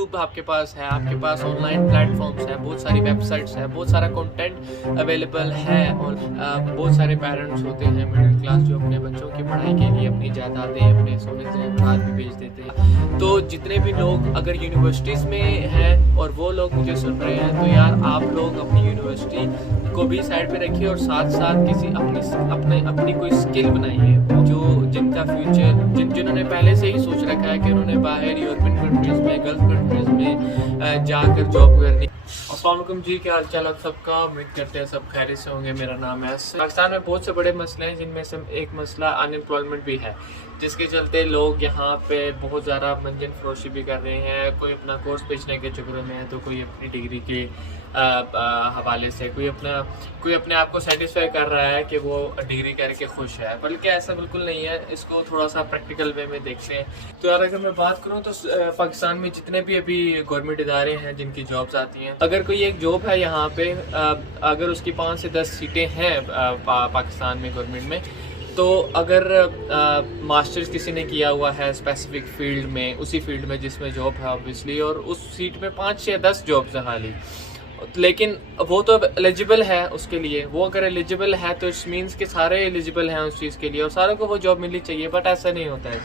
YouTube आपके पास है, आपके पास ऑनलाइन प्लेटफॉर्म्स है, बहुत सारी वेबसाइट्स है, बहुत सारा कंटेंट अवेलेबल है। और बहुत सारे पेरेंट्स होते हैं मिडिल क्लास जो अपने बच्चों की पढ़ाई के लिए अपनी जायदादें, अपने सोने जवाहरात भी बेच देते हैं। तो जितने भी लोग अगर यूनिवर्सिटीज़ में हैं और वो लोग मुझे सुन रहे हैं, तो यार आप लोग अपनी यूनिवर्सिटी को भी साइड पे रखिए और साथ साथ किसी अपनी कोई स्किल बनाइए जो जिनका फ्यूचर जिन्होंने पहले से ही सोच रखा है कि उन्होंने बाहर यूरोपियन कंट्रीज में, गल्फ कंट्रीज में जाकर जॉब करनी। अस्सलाम वालेकुम जी, क्या हाल चाल आप सबका? उम्मीद करते हैं सब खैरियत से होंगे। मेरा नाम है। पाकिस्तान में बहुत से बड़े मसले हैं, जिनमें से एक मसला अनएम्प्लॉयमेंट भी है, जिसके चलते लोग यहाँ पे बहुत ज़्यादा मंजन फरोशी भी कर रहे हैं। कोई अपना कोर्स बेचने के चक्कर में है, तो कोई अपनी डिग्री के हवाले से कोई अपने आप को सेटिस्फाई कर रहा है कि वो डिग्री करके खुश है, बल्कि ऐसा बिल्कुल नहीं है। इसको थोड़ा सा प्रैक्टिकल वे में देखते हैं। तो यार अगर मैं बात करूँ तो पाकिस्तान में जितने भी अभी गवर्नमेंट इदारे हैं जिनकी जॉब्स आती हैं, अगर कोई एक जॉब है यहाँ पे, अगर उसकी 5 से 10 सीटें हैं पाकिस्तान में गवर्नमेंट में, तो अगर मास्टर्स किसी ने किया हुआ है स्पेसिफिक फील्ड में, उसी फील्ड में जिसमें जॉब है ऑब्वियसली, और उस सीट में 5 या 10 जॉब्स हैं खाली, लेकिन वो तो एलिजिबल है उसके लिए। वो अगर एलिजिबल है तो इट्स मीन्स कि सारे एलिजिबल हैं उस चीज़ के लिए और सारों को वो जॉब मिलनी चाहिए, बट ऐसा नहीं होता है।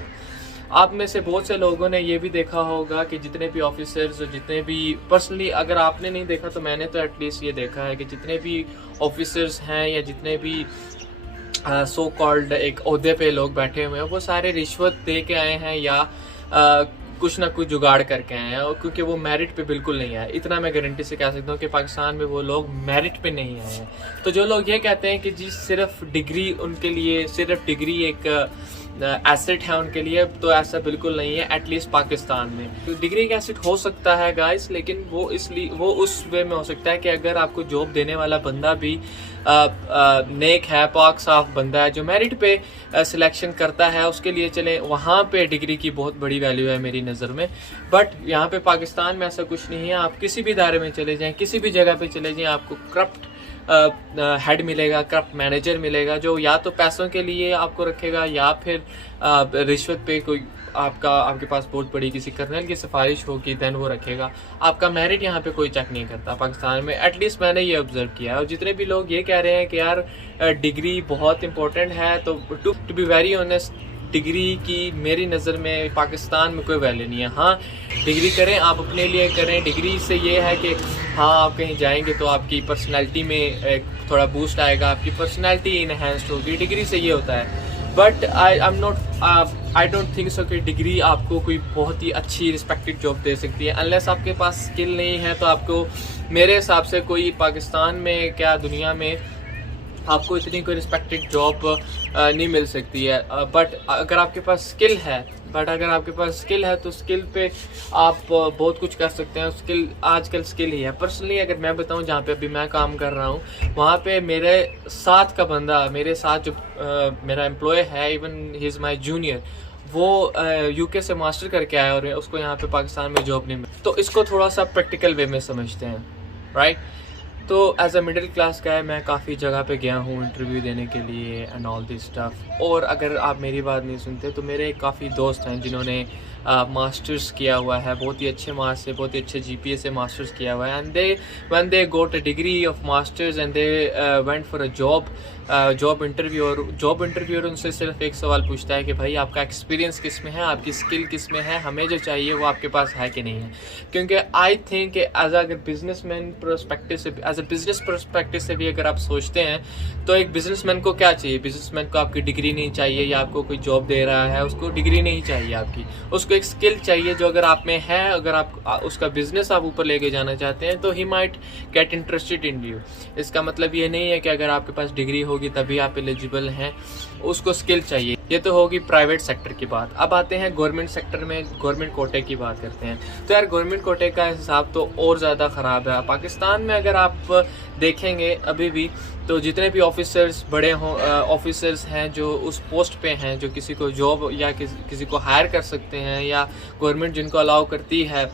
आप में से बहुत से लोगों ने ये भी देखा होगा कि जितने भी ऑफिसर्स, जितने भी पर्सनली, अगर आपने नहीं देखा तो मैंने तो एटलीस्ट ये देखा है कि जितने भी ऑफिसर्स हैं या जितने भी सो कॉल्ड एक ओहदे पे लोग बैठे हुए हैं, वो सारे रिश्वत दे के आए हैं या कुछ ना कुछ जुगाड़ करके आए हैं, और क्योंकि वो मेरिट पे बिल्कुल नहीं आए। इतना मैं गारंटी से कह सकता हूँ कि पाकिस्तान में वो लोग मेरिट पे नहीं आए हैं। तो जो लोग ये कहते हैं कि जी सिर्फ डिग्री उनके लिए, सिर्फ डिग्री एक एसेट है उनके लिए, तो ऐसा बिल्कुल नहीं है। एटलीस्ट पाकिस्तान में तो डिग्री एक एसेट हो सकता है गाइस, लेकिन वो उस वे में हो सकता है कि अगर आपको जॉब देने वाला बंदा भी नेक है, पाक साफ बंदा है, जो मेरिट पे सिलेक्शन करता है, उसके लिए चले, वहाँ पे डिग्री की बहुत बड़ी वैल्यू है मेरी नज़र में। बट यहाँ पे पाकिस्तान में ऐसा कुछ नहीं है। आप किसी भी इदारे में चले जाएं, किसी भी जगह पे चले जाएं, आपको करप्ट हेड मिलेगा, करप्ट मैनेजर मिलेगा, जो या तो पैसों के लिए आपको रखेगा या फिर रिश्वत पे कोई आपके पास बहुत बड़ी किसी कर्नल की सिफारिश होगी, देन वो रखेगा। आपका मेरिट यहाँ पे कोई चेक नहीं करता पाकिस्तान में, एटलीस्ट मैंने ये ऑब्जर्व किया है। और जितने भी लोग ये कह रहे हैं कि यार डिग्री बहुत इंपॉर्टेंट है, तो to be very honest, degree की मेरी नज़र में पाकिस्तान में कोई वैल्यू नहीं है। हाँ, डिग्री करें, आप अपने लिए करें। डिग्री से ये है कि हाँ, आप कहीं जाएंगे तो आपकी पर्सनैलिटी में एक थोड़ा बूस्ट आएगा, आपकी पर्सनैलिटी इनहेंस्ड होगी, डिग्री से ये होता है। But I don't think so कि डिग्री आपको कोई बहुत ही अच्छी रिस्पेक्टेड जॉब दे सकती है। अनलेस आपके पास स्किल नहीं है, तो आपको मेरे हिसाब से कोई पाकिस्तान में क्या दुनिया में आपको इतनी कोई रिस्पेक्टेड जॉब नहीं मिल सकती है। बट अगर आपके पास स्किल है तो स्किल पे आप बहुत कुछ कर सकते हैं। स्किल आजकल स्किल ही है। पर्सनली अगर मैं बताऊं, जहाँ पे अभी मैं काम कर रहा हूँ, वहाँ पे मेरे साथ का बंदा, मेरे साथ जो मेरा एम्प्लॉय है, even he is my junior, वो यूके से मास्टर करके आया और उसको यहाँ पे पाकिस्तान में जॉब नहीं मिली। तो इसको थोड़ा सा प्रैक्टिकल वे में समझते हैं, राइट? तो as a middle class guy मैं काफ़ी जगह पे गया हूँ इंटरव्यू देने के लिए एंड ऑल दिस स्टफ। और अगर आप मेरी बात नहीं सुनते तो मेरे काफ़ी दोस्त हैं जिन्होंने मास्टर्स किया हुआ है, बहुत ही अच्छे मार्क्स से, बहुत ही अच्छे GPA से मास्टर्स किया हुआ है, and when they got a degree of masters and they went for a job interviewer उनसे सिर्फ एक सवाल पूछता है कि भाई आपका एक्सपीरियंस किस में है, आपकी स्किल किस में है, हमें जो चाहिए वो आपके पास है कि नहीं है। क्योंकि आई थिंक अगर बिजनेसमैन पर्सपेक्टिव से, एज अ बिजनेस पर्सपेक्टिव से भी अगर आप सोचते हैं, तो एक बिजनेसमैन को क्या चाहिए? बिजनेसमैन को आपकी डिग्री नहीं चाहिए, या आपको कोई जॉब दे रहा है उसको डिग्री नहीं चाहिए आपकी, उसको एक स्किल चाहिए जो अगर आप में है। अगर आप उसका बिजनेस आप ऊपर लेके जाना चाहते हैं, तो he might get interested in you. इसका मतलब ये नहीं है कि अगर आपके पास डिग्री होगी तभी आप एलिजिबल हैं, उसको स्किल चाहिए। ये तो होगी प्राइवेट सेक्टर की बात। अब आते हैं गवर्नमेंट सेक्टर में, गवर्नमेंट कोटे की बात करते हैं। तो यार गवर्नमेंट कोटे का हिसाब तो और ज़्यादा ख़राब है पाकिस्तान में। अगर आप देखेंगे अभी भी, तो जितने भी ऑफिसर्स बड़े ऑफिसर्स हैं जो उस पोस्ट पे हैं, जो किसी को जॉब या किसी को हायर कर सकते हैं, या गवर्नमेंट जिनको अलाउ करती है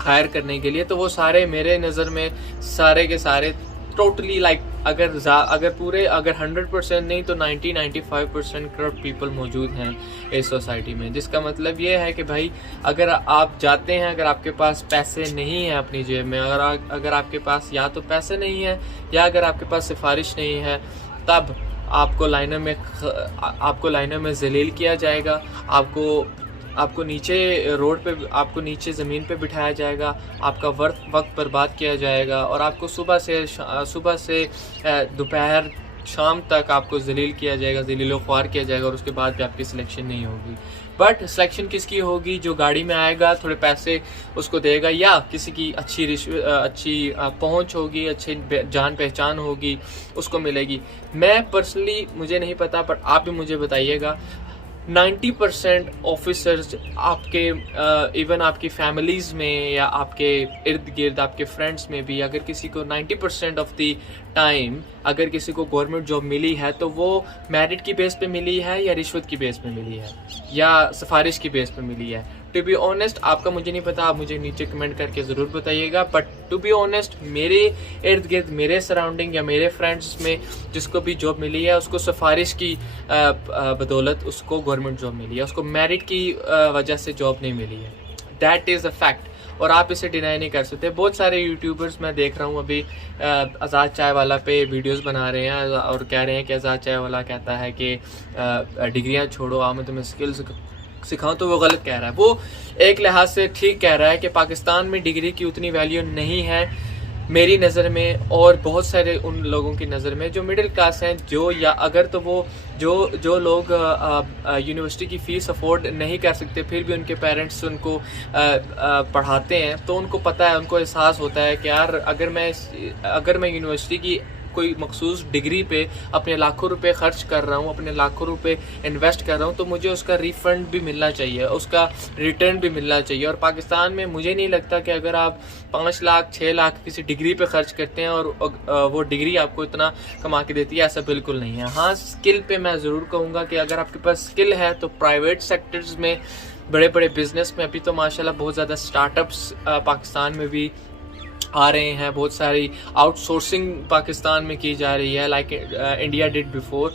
हायर करने के लिए, तो वो सारे मेरे नज़र में सारे के सारे टोटली लाइक अगर 100% नहीं तो 90-95% करप्ट पीपल मौजूद हैं इस सोसाइटी में। जिसका मतलब ये है कि भाई अगर आप जाते हैं, अगर आपके पास पैसे नहीं है अपनी जेब में, अगर आपके पास या तो पैसे नहीं है या अगर आपके पास सिफारिश नहीं है, तब आपको लाइनों में जलील किया जाएगा, आपको नीचे रोड पे, आपको नीचे ज़मीन पे बिठाया जाएगा, आपका वक्त बर्बाद किया जाएगा और आपको सुबह से दोपहर शाम तक आपको जलील किया जाएगा, जलील ख्वार किया जाएगा और उसके बाद भी आपकी सिलेक्शन नहीं होगी। बट सिलेक्शन किसकी होगी? जो गाड़ी में आएगा, थोड़े पैसे उसको देगा या किसी की अच्छी पहुंच होगी, अच्छी जान पहचान होगी, उसको मिलेगी। मैं पर्सनली मुझे नहीं पता, बट आप भी मुझे बताइएगा 90% ऑफिसर्स आपके इवन आपकी फैमिलीज़ में या आपके इर्द गिर्द आपके फ्रेंड्स में भी, अगर किसी को 90% ऑफ द टाइम अगर किसी को गवर्नमेंट जॉब मिली है तो वो मेरिट की बेस पे मिली है या रिश्वत की बेस पे मिली है या सिफारिश की बेस पे मिली है। टू बी ऑनेस्ट आपका मुझे नहीं पता, आप मुझे नीचे कमेंट करके ज़रूर बताइएगा। बट टू बी ऑनेस्ट मेरे इर्द गिर्द, मेरे सराउंडिंग या मेरे फ्रेंड्स में जिसको भी जॉब मिली है उसको सिफारिश की बदौलत उसको गवर्नमेंट जॉब मिली है, उसको मेरिट की वजह से जॉब नहीं मिली है। दैट इज़ अ फैक्ट और आप इसे डिनाई नहीं कर सकते। बहुत सारे यूट्यूबर्स मैं देख रहा हूँ अभी आज़ाद चाय वाला पे वीडियोस बना रहे हैं और कह रहे हैं कि आज़ाद चाय वाला कहता है कि डिग्रियाँ छोड़ो, आओ मैं तुम्हें स्किल्स सिखाऊं, तो वो गलत कह रहा है। वो एक लिहाज से ठीक कह रहा है कि पाकिस्तान में डिग्री की उतनी वैल्यू नहीं है मेरी नज़र में और बहुत सारे उन लोगों की नज़र में जो मिडिल क्लास हैं, जो या अगर तो वो जो लोग यूनिवर्सिटी की फ़ीस अफोर्ड नहीं कर सकते फिर भी उनके पेरेंट्स उनको पढ़ाते हैं, तो उनको पता है, उनको एहसास होता है कि यार अगर मैं यूनिवर्सिटी की कोई मखसूस डिग्री पे अपने लाखों रुपए खर्च कर रहा हूँ, अपने लाखों रुपए इन्वेस्ट कर रहा हूँ, तो मुझे उसका रिफंड भी मिलना चाहिए, उसका रिटर्न भी मिलना चाहिए। और पाकिस्तान में मुझे नहीं लगता कि अगर आप 5 लाख 6 लाख किसी डिग्री पे खर्च करते हैं और वो डिग्री आपको इतना कमा के देती है, ऐसा बिल्कुल नहीं है। हाँ, स्किल पे मैं ज़रूर कहूँगा कि अगर आपके पास स्किल है तो प्राइवेट सेक्टर्स में, बड़े बड़े बिजनेस में, अभी तो माशाल्लाह बहुत ज़्यादा स्टार्टअप्स पाकिस्तान में भी आ रहे हैं, बहुत सारी आउटसोर्सिंग पाकिस्तान में की जा रही है लाइक इंडिया डिड बिफोर।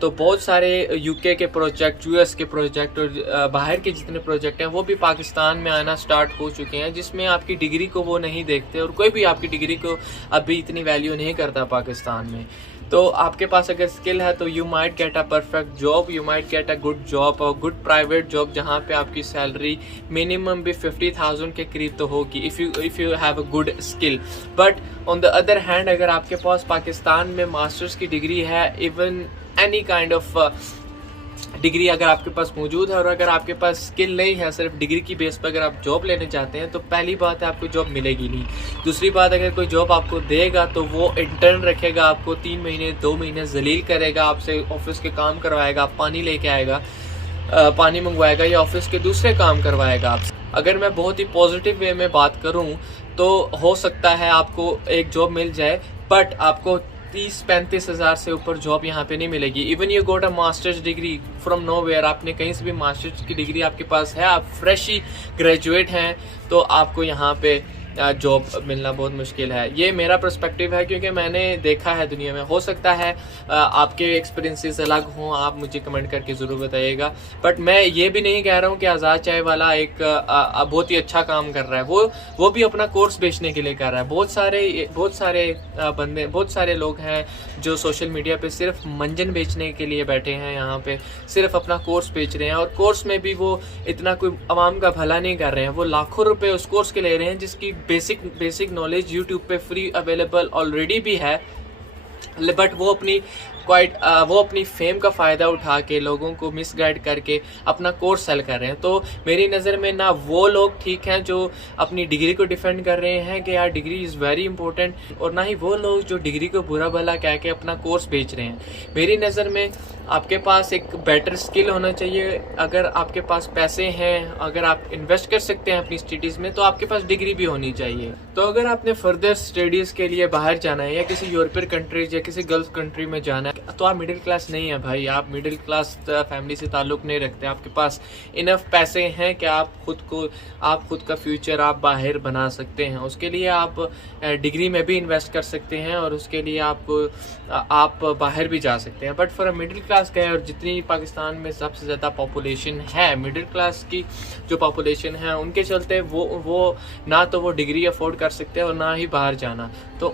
तो बहुत सारे यूके के प्रोजेक्ट, यूएस के प्रोजेक्ट और बाहर के जितने प्रोजेक्ट हैं वो भी पाकिस्तान में आना स्टार्ट हो चुके हैं, जिसमें आपकी डिग्री को वो नहीं देखते और कोई भी आपकी डिग्री को अभी इतनी वैल्यू नहीं करता पाकिस्तान में। तो आपके पास अगर स्किल है तो you might get a perfect job, you might get a good job और गुड प्राइवेट जॉब जहाँ पे आपकी सैलरी मिनिमम भी 50,000 के करीब तो होगी if you have a good skill. But on the other hand अगर आपके पास पाकिस्तान में मास्टर्स की डिग्री है, even any kind of degree अगर आपके पास मौजूद है और अगर आपके पास स्किल नहीं है, सिर्फ डिग्री की बेस पर अगर आप जॉब लेने चाहते हैं, तो पहली बात है आपको जॉब मिलेगी नहीं। दूसरी बात, अगर कोई जॉब आपको देगा तो वो इंटर्न रखेगा, आपको 3 महीने 2 महीने जलील करेगा, आपसे ऑफिस के काम करवाएगा, पानी लेके आएगा, पानी मंगवाएगा या ऑफिस के दूसरे काम करवाएगा आपसे। अगर मैं बहुत ही पॉजिटिव वे में बात करूं तो हो सकता है आपको एक जॉब मिल जाए, बट आपको 30-35 हज़ार से ऊपर जॉब यहाँ पे नहीं मिलेगी। Even you got a masters degree from nowhere, आपने कहीं से भी मास्टर्स की डिग्री आपके पास है, आप फ्रेश ही ग्रेजुएट हैं, तो आपको यहाँ पे जॉब मिलना बहुत मुश्किल है। ये मेरा पर्सपेक्टिव है क्योंकि मैंने देखा है दुनिया में। हो सकता है आपके एक्सपीरियंसेस अलग हों, आप मुझे कमेंट करके ज़रूर बताइएगा। बट मैं ये भी नहीं कह रहा हूँ कि आज़ाद चाय वाला एक बहुत ही अच्छा काम कर रहा है, वो भी अपना कोर्स बेचने के लिए कर रहा है। बहुत सारे लोग हैं जो सोशल मीडिया पे सिर्फ मंजन बेचने के लिए बैठे हैं, यहाँ पे सिर्फ अपना कोर्स बेच रहे हैं और कोर्स में भी वो इतना कोई आवाम का भला नहीं कर रहे हैं। वो लाखों रुपए उस कोर्स के ले रहे हैं जिसकी बेसिक नॉलेज यूट्यूब पे फ्री अवेलेबल ऑलरेडी भी है, बट वो अपनी फेम का फ़ायदा उठा के लोगों को मिसगाइड करके अपना कोर्स सेल कर रहे हैं। तो मेरी नज़र में ना वो लोग ठीक हैं जो अपनी डिग्री को डिफेंड कर रहे हैं कि यार डिग्री इज़ वेरी इंपॉर्टेंट, और ना ही वो लोग जो डिग्री को बुरा भला कह के अपना कोर्स बेच रहे हैं। मेरी नज़र में आपके पास एक बेटर स्किल होना चाहिए। अगर आपके पास पैसे हैं, अगर आप इन्वेस्ट कर सकते हैं अपनी स्टडीज़ में, तो आपके पास डिग्री भी होनी चाहिए। तो अगर आपने फर्दर स्टडीज़ के लिए बाहर जाना है या किसी यूरोपियन कंट्रीज या किसी गल्फ कंट्री में जाना है, तो आप मिडिल क्लास नहीं है भाई, आप मिडिल क्लास फैमिली से ताल्लुक़ नहीं रखते, आपके पास इनफ पैसे हैं कि आप खुद का फ्यूचर आप बाहर बना सकते हैं। उसके लिए आप डिग्री में भी इन्वेस्ट कर सकते हैं और उसके लिए आप बाहर भी जा सकते हैं। But for a middle class का है, और जितनी पाकिस्तान में सबसे ज़्यादा पॉपुलेशन है मिडिल क्लास की जो पॉपुलेशन है, उनके चलते वो ना तो वो डिग्री अफोर्ड कर सकते हैं और ना ही बाहर जाना। तो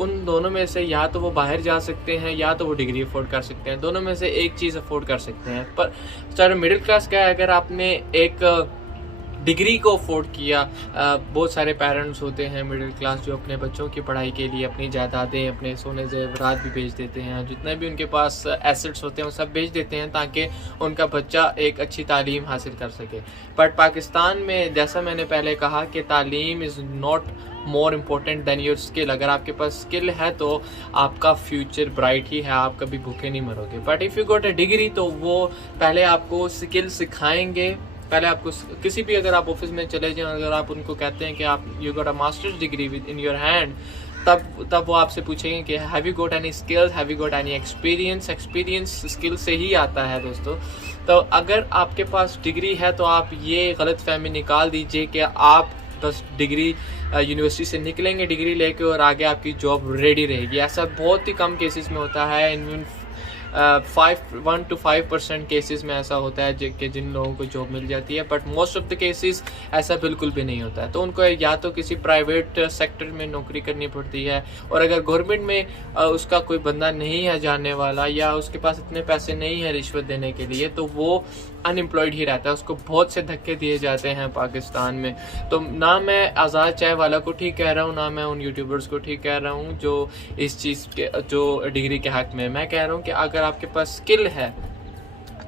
उन दोनों में से या तो वो बाहर जा सकते हैं या तो वो डिग्री अफोर्ड कर सकते हैं, दोनों में से एक चीज़ अफोर्ड कर सकते हैं। पर सर मिडिल क्लास का है, अगर आपने एक डिग्री को अफोर्ड किया, बहुत सारे पेरेंट्स होते हैं मिडिल क्लास जो अपने बच्चों की पढ़ाई के लिए अपनी जायदादें, अपने सोने ज़ेवरात भी बेच देते हैं, जितने भी उनके पास एसेट्स होते हैं वो सब बेच देते हैं ताकि उनका बच्चा एक अच्छी तालीम हासिल कर सके। बट पाकिस्तान में जैसा मैंने पहले कहा कि तालीम is not more important than your skill. अगर आपके पास स्किल है तो आपका फ्यूचर ब्राइट ही है, आप कभी भूखे नहीं मरोगे। But if you got a degree तो वो पहले आपको स्किल सिखाएंगे। पहले आपको किसी भी, अगर आप ऑफिस में चले जाएं, अगर आप उनको कहते हैं कि आप you got a masters degree with in your hand, तब वो आपसे पूछेंगे कि have you got any skills, have you got any experience. Experience skill से ही आता है दोस्तों। तो अगर आपके पास डिग्री है तो आप ये गलतफहमी निकाल दीजिए कि आप बस डिग्री यूनिवर्सिटी से निकलेंगे डिग्री लेके और आगे आपकी जॉब रेडी रहेगी। ऐसा बहुत ही कम केसेस में होता है। इन 1 to 5% केसेस में ऐसा होता है कि जिन लोगों को जॉब मिल जाती है, but most of the cases ऐसा बिल्कुल भी नहीं होता है। तो उनको या तो किसी प्राइवेट सेक्टर में नौकरी करनी पड़ती है, और अगर गवर्नमेंट में उसका कोई बंदा नहीं है जानने वाला या उसके पास इतने पैसे नहीं है रिश्वत देने के लिए, तो वो अनएम्प्लॉयड ही रहता है। उसको बहुत से धक्के दिए जाते हैं पाकिस्तान में। तो ना मैं आज़ाद चाय वाला को ठीक कह रहा हूँ, ना मैं उन यूट्यूबर्स को ठीक कह रहा हूँ जो इस चीज़ के जो डिग्री के हक में। मैं कह रहा हूँ कि अगर आपके पास स्किल है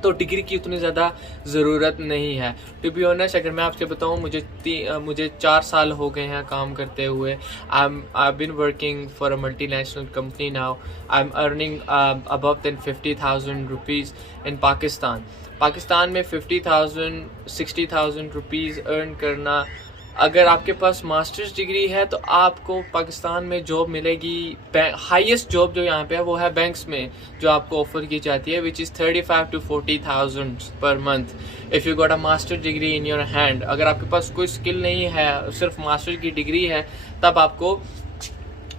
तो डिग्री की उतनी ज़्यादा ज़रूरत नहीं है। टू बी ऑनेस्ट, अगर मैं आपसे बताऊँ, मुझे 4 साल हो गए हैं काम करते हुए। I been working for a multinational company now. I am earning above than 50,000 rupees in Pakistan में 50,000 60,000 रुपीज़ अर्न करना। अगर आपके पास मास्टर्स डिग्री है तो आपको पाकिस्तान में जॉब मिलेगी। हाईएस्ट जॉब जो यहाँ पे है वो है बैंक्स में, जो आपको ऑफर की जाती है, which is 35 to 40,000 per month if you got a master degree in your hand. अगर आपके पास कोई स्किल नहीं है, सिर्फ मास्टर की डिग्री है, तब आपको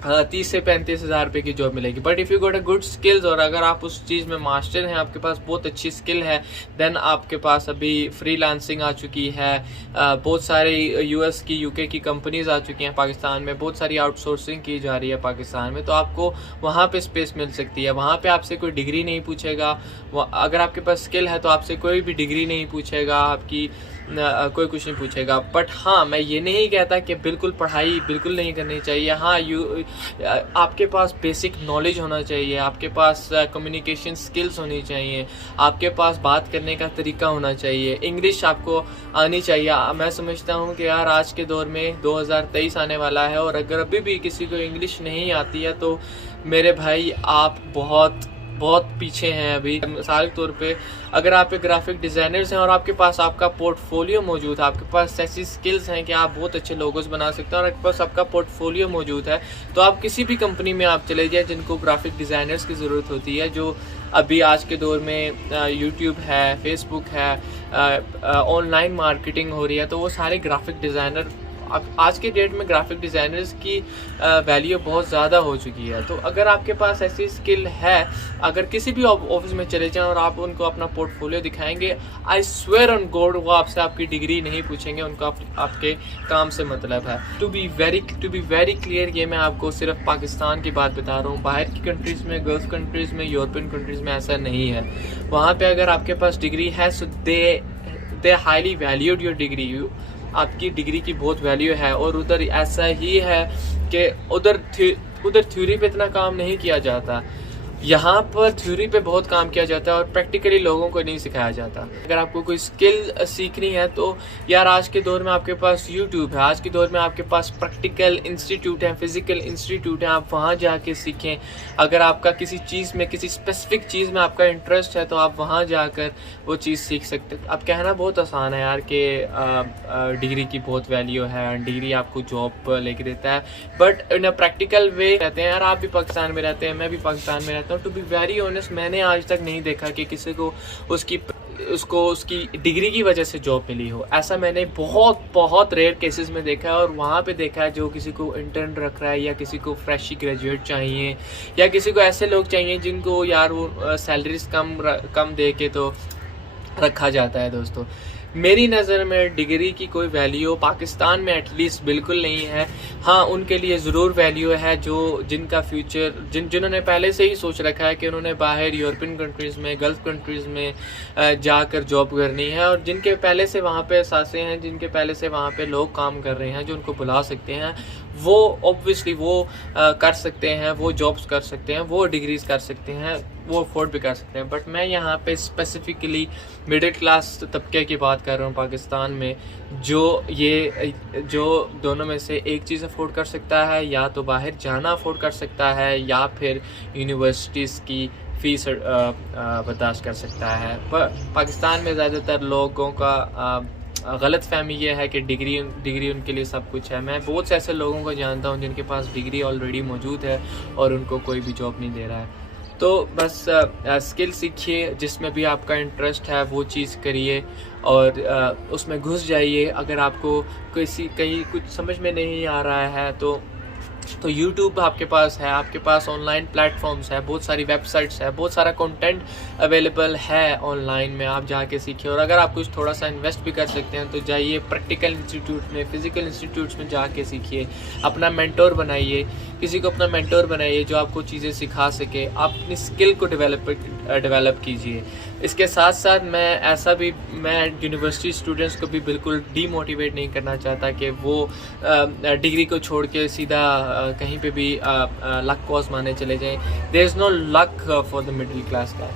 30 से 35 हज़ार रुपये की जॉब मिलेगी। But if you got a good skills, और अगर आप उस चीज़ में मास्टर हैं, आपके पास बहुत अच्छी स्किल है, देन आपके पास अभी फ्रीलांसिंग आ चुकी है। बहुत सारी US की UK की कंपनीज आ चुकी हैं पाकिस्तान में, बहुत सारी आउटसोर्सिंग की जा रही है पाकिस्तान में। तो आपको वहाँ पे स्पेस मिल सकती है। वहाँ पे आपसे कोई डिग्री नहीं पूछेगा। अगर आपके पास स्किल है तो आपसे कोई भी डिग्री नहीं पूछेगा, आपकी कोई कुछ नहीं पूछेगा। बट हाँ, मैं ये नहीं कहता कि बिल्कुल पढ़ाई बिल्कुल नहीं करनी चाहिए। हाँ, आपके पास बेसिक नॉलेज होना चाहिए, आपके पास कम्युनिकेशन स्किल्स होनी चाहिए, आपके पास बात करने का तरीका होना चाहिए, इंग्लिश आपको आनी चाहिए। मैं समझता हूँ कि यार आज के दौर में 2023 आने वाला है, और अगर अभी भी किसी को इंग्लिश नहीं आती है तो मेरे भाई आप बहुत पीछे हैं अभी। मिसाल के तौर पे, अगर आप एक ग्राफिक डिज़ाइनर्स हैं और आपके पास आपका पोर्टफोलियो मौजूद है, आपके पास ऐसी स्किल्स हैं कि आप बहुत अच्छे लोगोस बना सकते हैं और आपके पास आपका पोर्टफोलियो मौजूद है, तो आप किसी भी कंपनी में आप चले जाएं जिनको ग्राफिक डिज़ाइनर्स की ज़रूरत होती है, जो अभी आज के दौर में यूट्यूब है, फेसबुक है, ऑनलाइन मार्केटिंग हो रही है, तो वो सारे ग्राफिक डिज़ाइनर, अब आज के डेट में ग्राफिक डिज़ाइनर्स की वैल्यू बहुत ज़्यादा हो चुकी है। तो अगर आपके पास ऐसी स्किल है, अगर किसी भी ऑफिस में चले जाएं और आप उनको अपना पोर्टफोलियो दिखाएंगे, आई स्वेयर ऑन गॉड वो आपसे आपकी डिग्री नहीं पूछेंगे, उनको आपके काम से मतलब है। टू बी वेरी क्लियर, ये मैं आपको सिर्फ पाकिस्तान की बात बता रहा हूँ। बाहर की कंट्रीज़ में, गल्फ कंट्रीज़ में, यूरोपियन कंट्रीज़ में ऐसा नहीं है। वहाँ पर अगर आपके पास डिग्री है, so they highly valued your degree. आपकी डिग्री की बहुत वैल्यू है। और उधर ऐसा ही है कि उधर थ्योरी पे इतना काम नहीं किया जाता, यहाँ पर थ्योरी पे बहुत काम किया जाता है और प्रैक्टिकली लोगों को नहीं सिखाया जाता। अगर आपको कोई स्किल सीखनी है तो यार आज के दौर में आपके पास यूट्यूब है, आज के दौर में आपके पास प्रैक्टिकल इंस्टीट्यूट है, फिजिकल इंस्टीट्यूट है, आप वहाँ जाके सीखें। अगर आपका किसी चीज़ में, किसी स्पेसिफिक चीज़ में आपका इंटरेस्ट है तो आप वहाँ जाकर वो चीज़ सीख सकते हैं। अब कहना बहुत आसान है यार कि डिग्री की बहुत वैल्यू है, डिग्री आपको जॉब लेके देता है, but in a practical way रहते हैं यार। आप भी पाकिस्तान में रहते हैं, मैं भी पाकिस्तान में रहता सकता हूँ। टू बी वेरी ऑनेस्ट, मैंने आज तक नहीं देखा कि किसी को उसकी डिग्री की वजह से जॉब मिली हो। ऐसा मैंने बहुत बहुत रेयर केसेस में देखा है, और वहाँ पे देखा है जो किसी को इंटर्न रख रहा है, या किसी को फ्रेशी ग्रेजुएट चाहिए, या किसी को ऐसे लोग चाहिए जिनको यार वो सैलरीज कम दे के तो रखा जाता है। दोस्तों, मेरी नज़र में डिग्री की कोई वैल्यू पाकिस्तान में एटलीस्ट बिल्कुल नहीं है। हाँ, उनके लिए ज़रूर वैल्यू है जिनका फ्यूचर जिन्होंने पहले से ही सोच रखा है कि उन्होंने बाहर यूरोपियन कंट्रीज़ में, गल्फ़ कंट्रीज़ में जाकर जॉब करनी है, और जिनके पहले से वहाँ पे सासे हैं, जिनके पहले से वहाँ पे लोग काम कर रहे हैं जो उनको बुला सकते हैं, वो ऑब्वियसली वो कर सकते हैं, वो जॉब्स कर सकते हैं, वो डिग्रीज कर सकते हैं, वो अफोर्ड भी कर सकते हैं। बट मैं यहाँ पे स्पेसिफिकली मिडिल क्लास तबके की बात कर रहा हूँ पाकिस्तान में, जो दोनों में से एक चीज़ अफोर्ड कर सकता है, या तो बाहर जाना अफोर्ड कर सकता है, या फिर यूनिवर्सिटीज़ की फ़ीस बर्दाश्त कर सकता है। पर पाकिस्तान में ज़्यादातर लोगों का गलत फहमी ये है कि डिग्री उनके लिए सब कुछ है। मैं बहुत से ऐसे लोगों को जानता हूँ जिनके पास डिग्री ऑलरेडी मौजूद है और उनको कोई भी जॉब नहीं दे रहा है। तो बस स्किल सीखिए, जिसमें भी आपका इंटरेस्ट है वो चीज़ करिए, और उसमें घुस जाइए। अगर आपको कहीं कुछ समझ में नहीं आ रहा है तो YouTube आपके पास है, आपके पास ऑनलाइन प्लेटफॉर्म्स है, बहुत सारी वेबसाइट्स है, बहुत सारा कंटेंट अवेलेबल है ऑनलाइन में, आप जाके सीखिए। और अगर आप कुछ थोड़ा सा इन्वेस्ट भी कर सकते हैं तो जाइए प्रैक्टिकल इंस्टीट्यूट में, फिजिकल इंस्टीट्यूट्स में जाके सीखिए। अपना मेंटोर बनाइए, किसी को अपना मेंटोर बनाइए जो आपको चीज़ें सिखा सके। आप अपनी स्किल को डेवलप कीजिए। इसके साथ साथ मैं यूनिवर्सिटी स्टूडेंट्स को भी बिल्कुल डीमोटिवेट नहीं करना चाहता कि वो डिग्री को छोड़ के सीधा कहीं पे भी लक कॉज माने चले जाएं। There is no luck for the middle class का,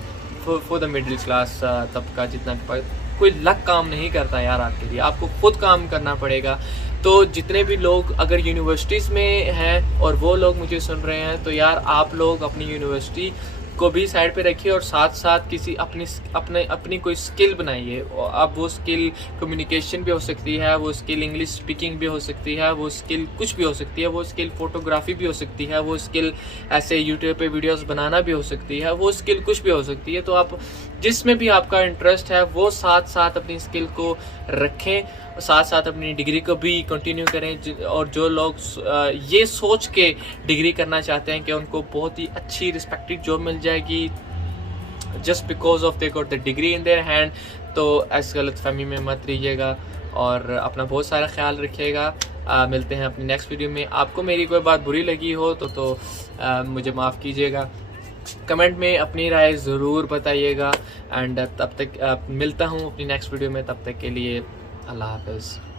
फॉर द मिडिल क्लास तबका। जितना कोई लक काम नहीं करता यार आपके लिए, आपको खुद काम करना पड़ेगा। तो जितने भी लोग अगर यूनिवर्सिटीज़ में हैं और वो लोग मुझे सुन रहे हैं, तो यार आप लोग अपनी यूनिवर्सिटी को भी साइड पे रखिए, और साथ साथ किसी अपनी कोई स्किल बनाइए। अब वो स्किल कम्युनिकेशन भी हो सकती है, वो स्किल इंग्लिश स्पीकिंग भी हो सकती है, वो स्किल कुछ भी हो सकती है, वो स्किल फोटोग्राफी भी हो सकती है, वो स्किल ऐसे यूट्यूब पे वीडियोस बनाना भी हो सकती है, वो स्किल कुछ भी हो सकती है। तो आप जिसमें भी आपका इंटरेस्ट है वो साथ साथ अपनी स्किल को रखें, साथ साथ अपनी डिग्री को भी कंटिन्यू करें। और जो लोग ये सोच के डिग्री करना चाहते हैं कि उनको बहुत ही अच्छी रिस्पेक्टेड जॉब मिल जाएगी just because of they got the degree in their hand, तो ऐसी गलतफहमी में मत रहिएगा, और अपना बहुत सारा ख्याल रखिएगा। मिलते हैं अपनी नेक्स्ट वीडियो में। आपको मेरी कोई बात बुरी लगी हो तो मुझे माफ़ कीजिएगा, कमेंट में अपनी राय ज़रूर बताइएगा। एंड तब तक मिलता हूँ अपनी नेक्स्ट वीडियो में, तब तक के लिए अल्लाह हाफ़िज़।